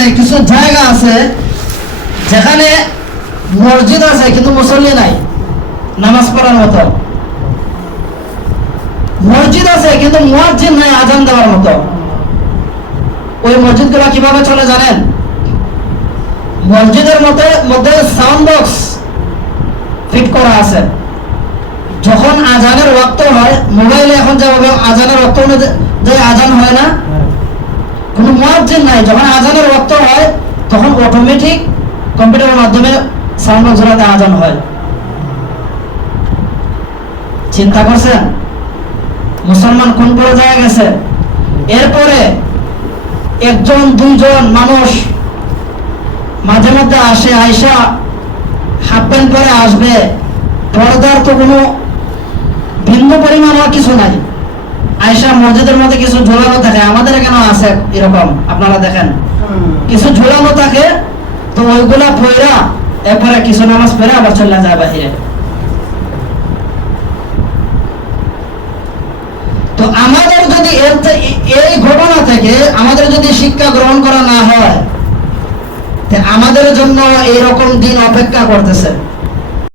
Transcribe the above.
আছে কিছু জায়গা আছে যেখানে মসজিদ আছে কিন্তু মুসল্লি নাই নামাজ পড়ার মতো। মসজিদ আছে কিন্তু মুয়াজ্জিন নাই আজান দেওয়ার মতো। ওই মসজিদগুলো কীভাবে চলে জানেন? মসজিদের মধ্যে মধ্যে সাউন্ড বক্স ফিট করা আছে। যখন আজানের রক্ত হয় মোবাইলে এখন যেভাবে আজানের রক্ত অনুযায়ী যে আজান হয় না কোনো মুয়াজ্জিন নাই যখন আজানের হয় অটোমেটিক কম্পিউটারের মাধ্যমে সাউন্ড বক্স ধরাতে আজান হয়। চিন্তা করছেন? মুসলমান কোন পর্যায়ে গেছে? এরপরে একজন, দুইজন মানুষ মাঝে মধ্যে আসে, আইসা হাফ প্যান্ট পরে আসবে। পর্দার তো কোনো ভিন্ন পরিমাণ আর কিছু নাই। আয়সা মসজিদের মধ্যে কিছু ঝোলানো থাকে। আমাদের এখানে আছে এরকম। আপনারা দেখেন। কিছু ঝুলানো থাকে, তো ওইগুলা পয়রা এরপরে কিছু নামাজ পড়ে আবার চলে যায় বাহিরে তো আমাদের যদি এই ঘটনা থেকে আমাদের যদি শিক্ষা গ্রহণ করা না হয় আমাদের জন্য এইরকম দিন অপেক্ষা করতেছে।